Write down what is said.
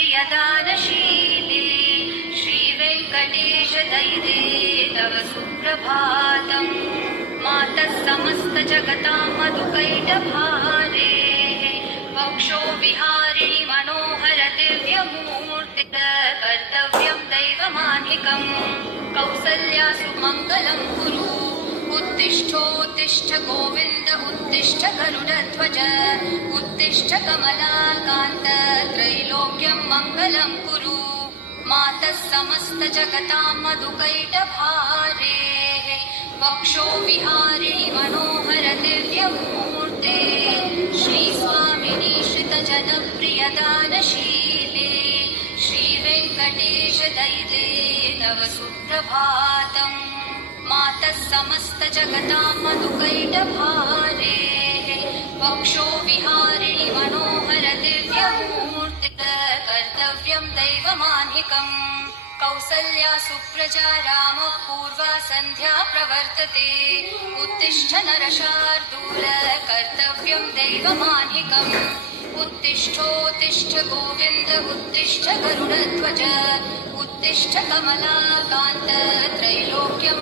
जनप्रियदानशीले श्रीवेङ्कटेश दैते तव सुप्रभातम्। मातः समस्तजगतां मधुकैटभारे वक्षो विहारिणि मनोहर दिव्यमूर्ति कर्तव्यं दैवमान्निकम्। कौसल्यासु मङ्गलं कुरु उत्तिष्ठोत्तिष्ठ गोविन्द उत्तिष्ठ गरुडध्वज उत्तिष्ठ कमलाकान्त त्रैलोक्यं मङ्गलं कुरु। मातः समस्तजगतां मधुकैटभारे वक्षो विहारिणि मनोहर दिव्यमूर्ते श्रीस्वामिनि श्रितजनप्रियदानशीले श्रीवेङ्कटेश दैते तव सुप्रभातम्। मातः समस्तजगतां मधुकैटभारे वक्षो विहारिणि मनोहर दिव्यमूर्ति कर्तव्यं दैवमान्निकम्। कौसल्या सुप्रजा रामः पूर्वा सन्ध्या प्रवर्तते उत्तिष्ठ नरशार्दूल कर्तव्यं दैवमान्निकम्। उत्तिष्ठोत्तिष्ठ गोविन्द उत्तिष्ठ गरुडध्वज उत्तिष्ठ कमलाकान्त त्रैलोक्यम्